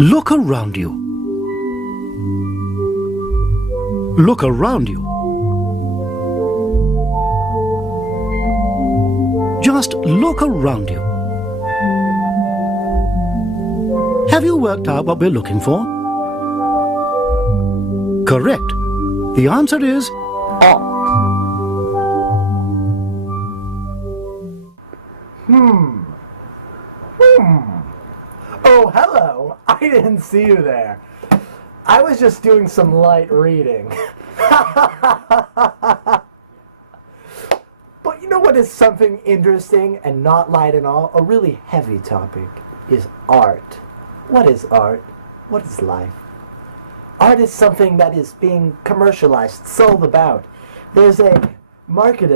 Look around you. Look around you. Just look around you. Have you worked out what we're looking for? Correct. The answer is art. Oh, hello. I didn't see you there. I was just doing some light reading. But you know what is something interesting and not light at all? A really heavy topic is art. What is art? What is life? Art is something that is being commercialized, sold about. There's a market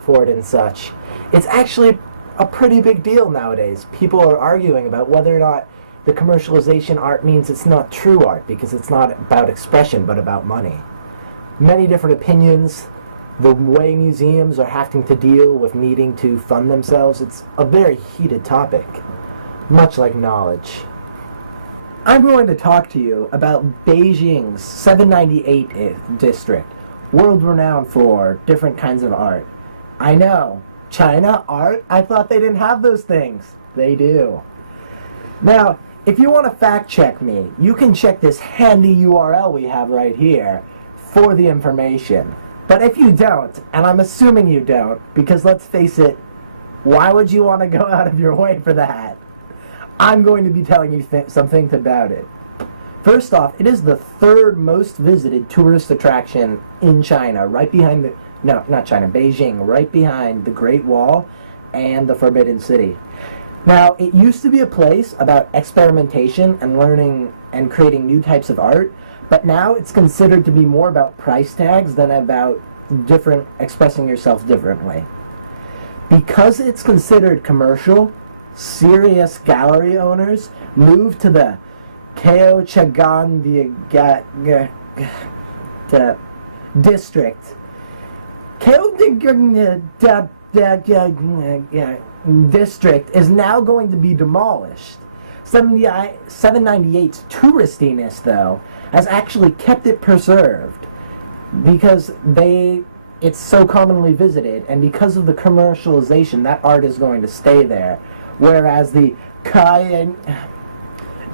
for it and such. It's actually a pretty big deal nowadays. People are arguing about whether or not the commercialization art means it's not true art because it's not about expression but about money. Many different opinions. The way museums are having to deal with needing to fund themselves, it's a very heated topic, much like knowledge. I'm going to talk to you about Beijing's 798 district, world-renowned for different kinds of art. I know, China art? I thought they didn't have those things. They do. Now, if you want to fact check me, you can check this handy URL we have right here for the information. But if you don't, and I'm assuming you don't, because let's face it, why would you want to go out of your way for that? I'm going to be telling you some things about it. First off, it is the third most visited tourist attraction in China, right behind the, no, not China, Beijing, right behind the Great Wall and the Forbidden City. Now, it used to be a place about experimentation and learning and creating new types of art, but now it's considered to be more about price tags than about expressing yourself differently. Because it's considered commercial, serious gallery owners move to the Chagan district. District is now going to be demolished. 798's touristiness, though, has actually kept it preserved because it's so commonly visited, and because of the commercialization, that art is going to stay there. Whereas the Cayenne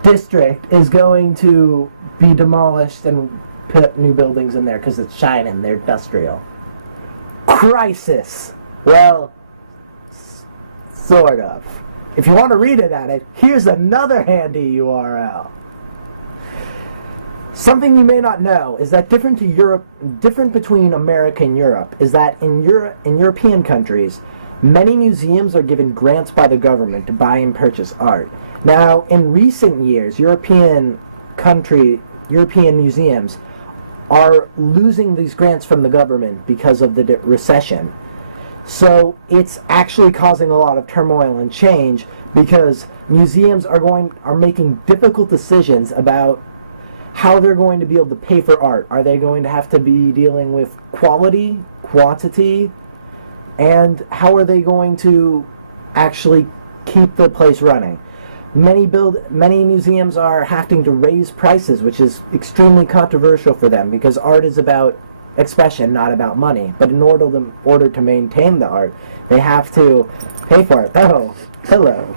district is going to be demolished and put up new buildings in there because it's China and they're industrial. Crisis. Well, sort of. If you want to read about it, here's another handy URL. Something you may not know is that different between America and Europe is that in European countries, many museums are given grants by the government to buy and purchase art. Now, in recent years, European museums are losing these grants from the government because of the recession. So it's actually causing a lot of turmoil and change because museums are making difficult decisions about how they're going to be able to pay for art. Are they going to have to be dealing with quality, quantity, and how are they going to actually keep the place running? Many museums are having to raise prices, which is extremely controversial for them because art is about expression, not about money. But in order to maintain the art, they have to pay for it. Oh, hello.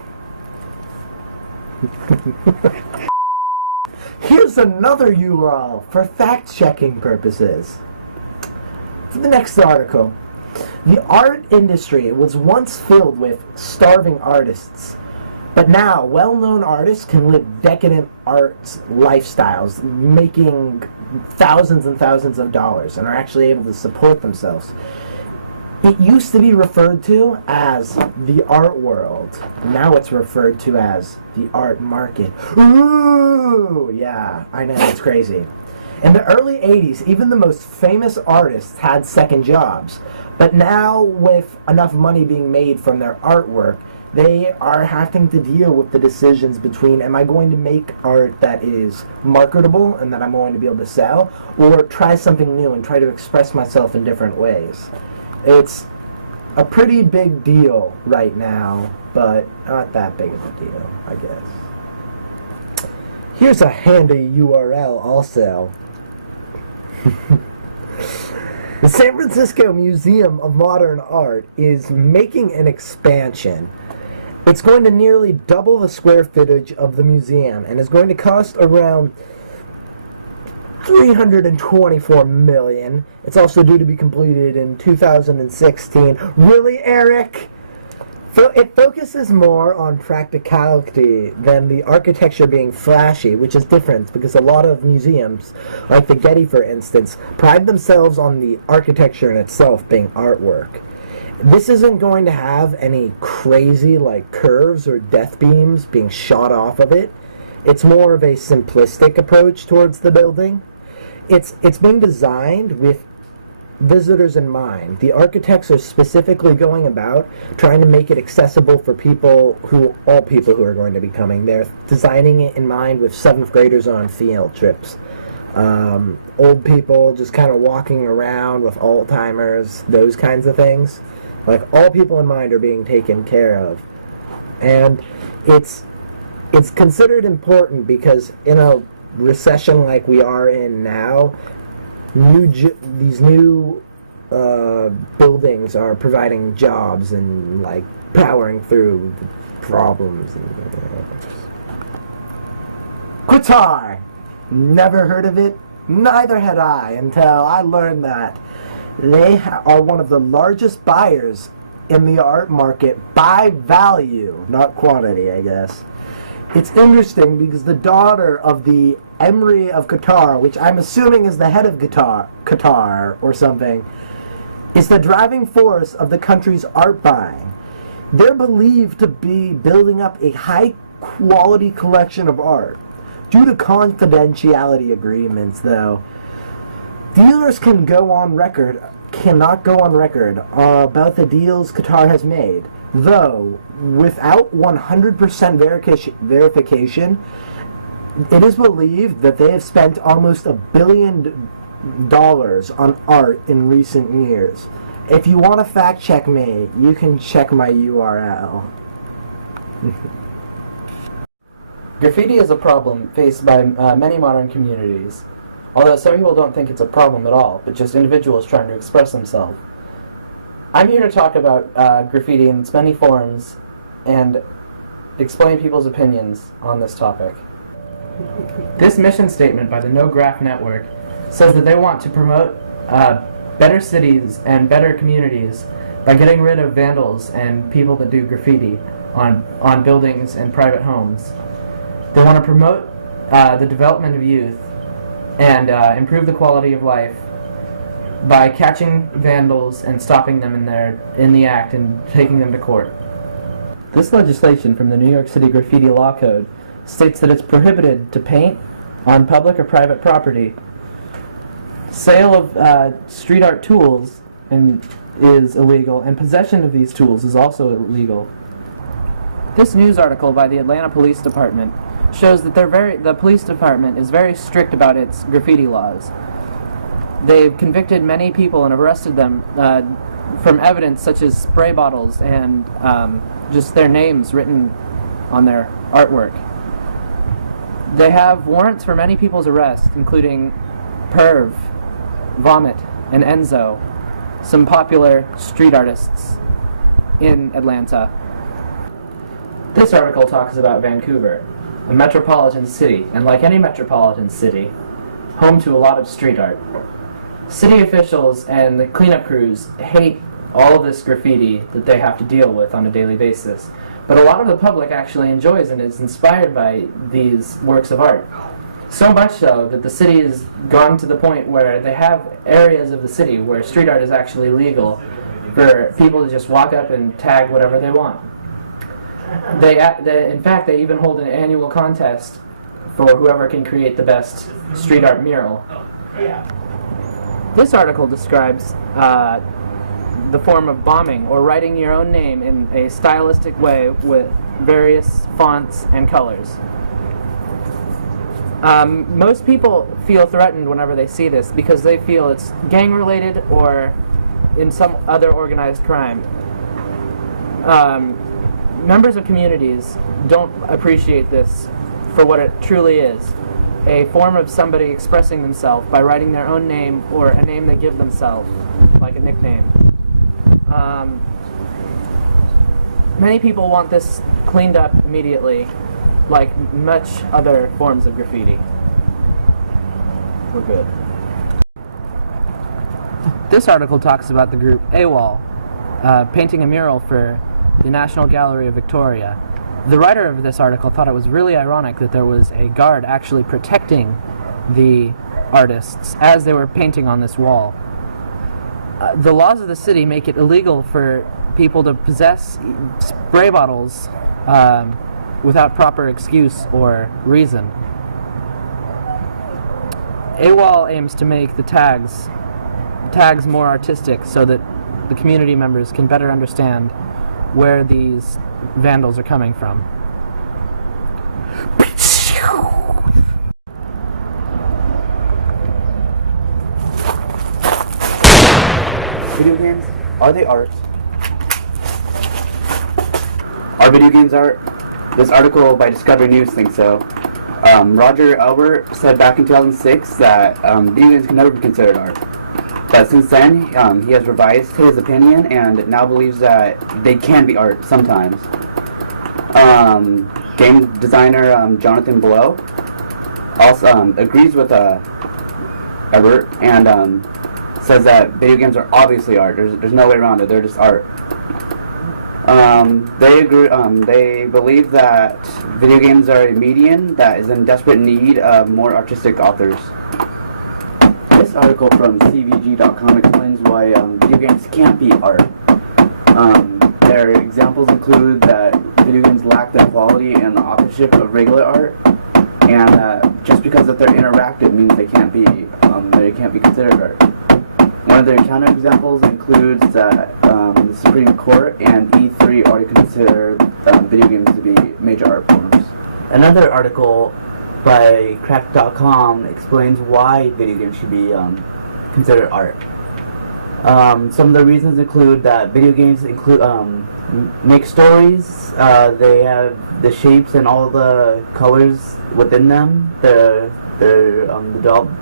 Here's another URL for fact-checking purposes. For the next article, the art industry was once filled with starving artists, but now well-known artists can live decadent arts lifestyles, making thousands and thousands of dollars, and are actually able to support themselves. It used to be referred to as the art world. Now it's referred to as the art market. Ooh, yeah, I know, it's crazy. In the early 80s, even the most famous artists had second jobs. But now, with enough money being made from their artwork, they are having to deal with the decisions between, am I going to make art that is marketable and that I'm going to be able to sell, or try something new and try to express myself in different ways? It's a pretty big deal right now, but not that big of a deal, I guess. Here's a handy URL also. The San Francisco Museum of Modern Art is making an expansion. It's going to nearly double the square footage of the museum and is going to cost around $324 million. It's also due to be completed in 2016. Really, Eric? It focuses more on practicality than the architecture being flashy, which is different because a lot of museums, like the Getty for instance, pride themselves on the architecture in itself being artwork. This isn't going to have any crazy like curves or death beams being shot off of it. It's more of a simplistic approach towards the building. It's being designed with visitors in mind. The architects are specifically going about trying to make it accessible for all people who are going to be coming. They're designing it in mind with 7th graders on field trips. Old people just kind of walking around with Alzheimer's, those kinds of things. Like, all people in mind are being taken care of. And it's considered important because in a recession like we are in now, these new buildings are providing jobs and like powering through the problems. Qatar. Never heard of it. Neither had I until I learned that they are one of the largest buyers in the art market by value, not quantity, I guess. It's interesting because the daughter of the Emir of Qatar, which I'm assuming is the head of Qatar or something, is the driving force of the country's art buying. They're believed to be building up a high-quality collection of art. Due to confidentiality agreements, though, dealers cannot go on record about the deals Qatar has made. Though, without 100% verification, it is believed that they have spent almost $1 billion on art in recent years. If you want to fact check me, you can check my URL. Graffiti is a problem faced by many modern communities, although some people don't think it's a problem at all, but just individuals trying to express themselves. I'm here to talk about graffiti in its many forms and explain people's opinions on this topic. This mission statement by the No Graph Network says that they want to promote better cities and better communities by getting rid of vandals and people that do graffiti on buildings and private homes. They want to promote the development of youth and improve the quality of life by catching vandals and stopping them in the act and taking them to court. This legislation from the New York City Graffiti Law Code states that it's prohibited to paint on public or private property. Sale of street art tools is illegal, and possession of these tools is also illegal. This news article by the Atlanta Police Department shows that the police department is very strict about its graffiti laws. They've convicted many people and arrested them from evidence such as spray bottles and just their names written on their artwork. They have warrants for many people's arrest, including Perv, Vomit, and Enzo, some popular street artists in Atlanta. This article talks about Vancouver. a metropolitan city, and like any metropolitan city, home to a lot of street art. City officials and the cleanup crews hate all of this graffiti that they have to deal with on a daily basis. But a lot of the public actually enjoys and is inspired by these works of art. So much so that the city has gone to the point where they have areas of the city where street art is actually legal for people to just walk up and tag whatever they want. In fact, they even hold an annual contest for whoever can create the best street art mural. This article describes the form of bombing, or writing your own name in a stylistic way with various fonts and colors. Most people feel threatened whenever they see this because they feel it's gang-related or in some other organized crime. Members of communities don't appreciate this for what it truly is, a form of somebody expressing themselves by writing their own name or a name they give themselves, like a nickname. Many people want this cleaned up immediately, like much other forms of graffiti. We're good. This article talks about the group AWOL, painting a mural for the National Gallery of Victoria. The writer of this article thought it was really ironic that there was a guard actually protecting the artists as they were painting on this wall. The laws of the city make it illegal for people to possess spray bottles without proper excuse or reason. AWOL aims to make the tags more artistic so that the community members can better understand where these vandals are coming from. Video games, are they art? Are video games art? This article by Discovery News thinks so. Roger Albert said back in 2006 that video games can never be considered art. But since then, he has revised his opinion and now believes that they can be art sometimes. Game designer Jonathan Blow also agrees with Albert and says that video games are obviously art. There's no way around it. They're just art. They agree. They believe that video games are a medium that is in desperate need of more artistic authors. This article from CVG.com explains why video games can't be art. Their examples include that video games lack the quality and the authorship of regular art, and that just because that they're interactive means they can't be considered art. One of their counterexamples includes that the Supreme Court and E3 already consider video games to be major art forms. Another article by Cracked.com explains why video games should be considered art. Some of the reasons include that video games make stories. They have the shapes and all the colors within them. The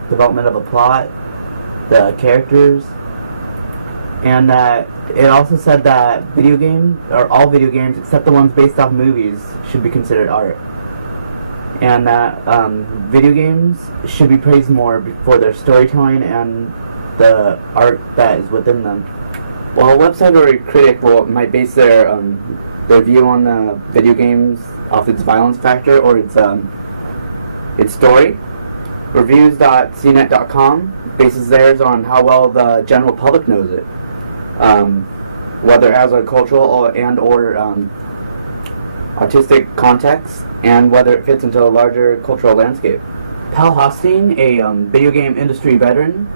development of a plot, the characters, and it also said that video games, or all video games except the ones based off movies, should be considered art. And that video games should be praised more for their storytelling and the art that is within them. While a website or a critic might base their view on the video games off its violence factor or its story, reviews.cnet.com bases theirs on how well the general public knows it, whether it has a cultural or artistic context, and whether it fits into a larger cultural landscape. Pal Hosting, a video game industry veteran,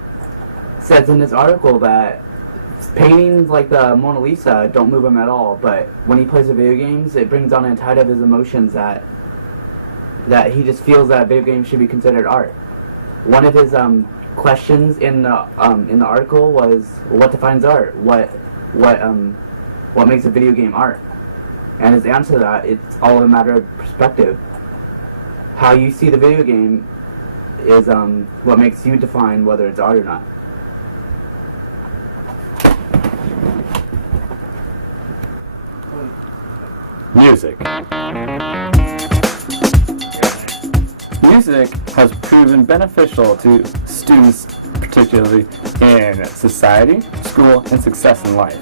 says in his article that paintings like the Mona Lisa don't move him at all, but when he plays the video games, it brings on a tide of his emotions that he just feels that video games should be considered art. One of his questions in the article was, what defines art? What makes a video game art? And his answer to that, it's all a matter of perspective. How you see the video game is what makes you define whether it's art or not. Music. Music has proven beneficial to students, particularly in society, school, and success in life.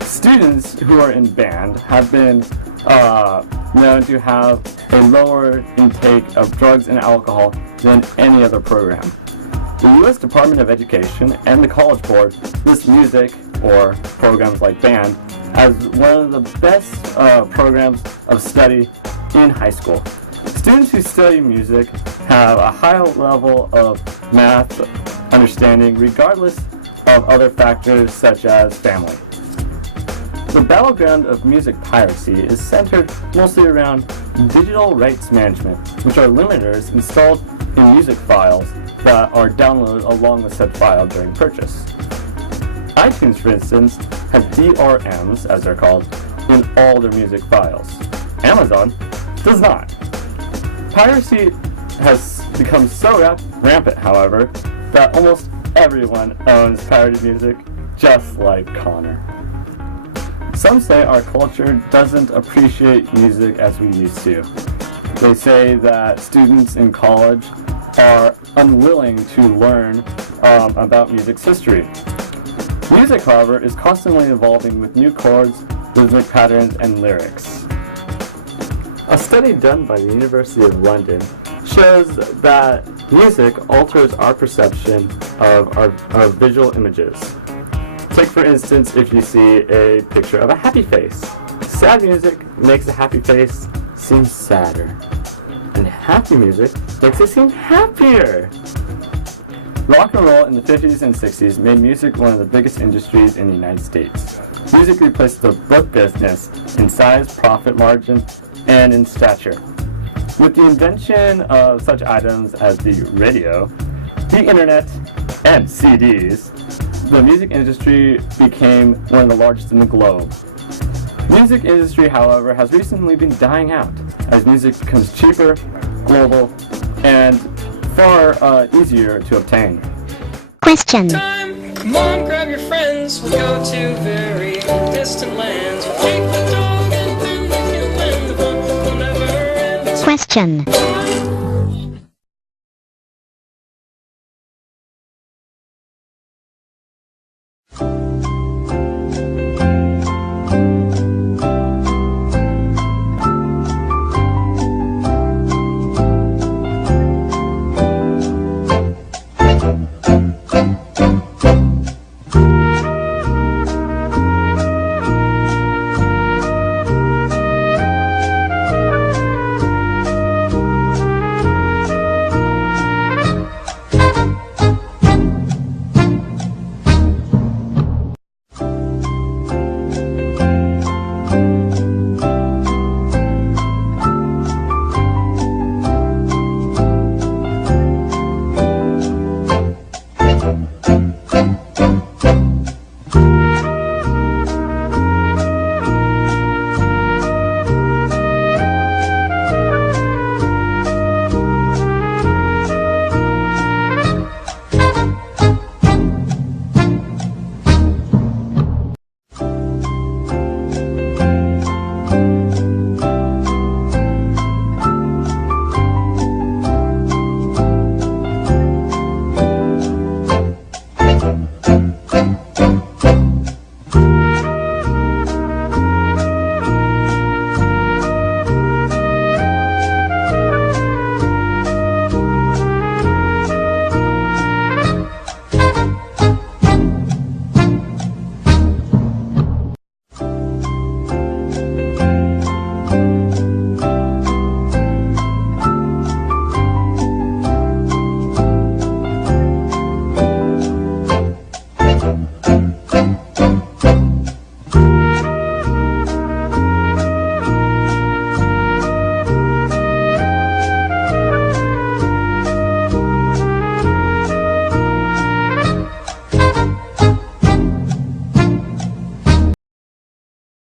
Students who are in band have been known to have a lower intake of drugs and alcohol than any other program. The U.S. Department of Education and the College Board list music, or programs like band, as one of the best programs of study in high school. Students who study music have a high level of math understanding regardless of other factors such as family. The battleground of music piracy is centered mostly around digital rights management, which are limiters installed in music files that are downloaded along with said file during purchase. iTunes, for instance, have DRMs, as they're called, in all their music files. Amazon does not. Piracy has become so rampant, however, that almost everyone owns pirated music, just like Connor. Some say our culture doesn't appreciate music as we used to. They say that students in college are unwilling to learn about music's history. Music, however, is constantly evolving with new chords, rhythmic patterns, and lyrics. A study done by the University of London shows that music alters our perception of visual images. Take, for instance, if you see a picture of a happy face. Sad music makes a happy face seem sadder, and happy music makes it seem happier. Rock and roll in the 50s and 60s made music one of the biggest industries in the United States. Music replaced the book business in size, profit margin, and in stature. With the invention of such items as the radio, the internet, and CDs, the music industry became one of the largest in the globe. Music industry, however, has recently been dying out as music becomes cheaper, global, and far easier to obtain. Question. Time. Come on, grab your friends. We'll go to very distant lands. We'll take the dog and then the human. The fun will never end. Question.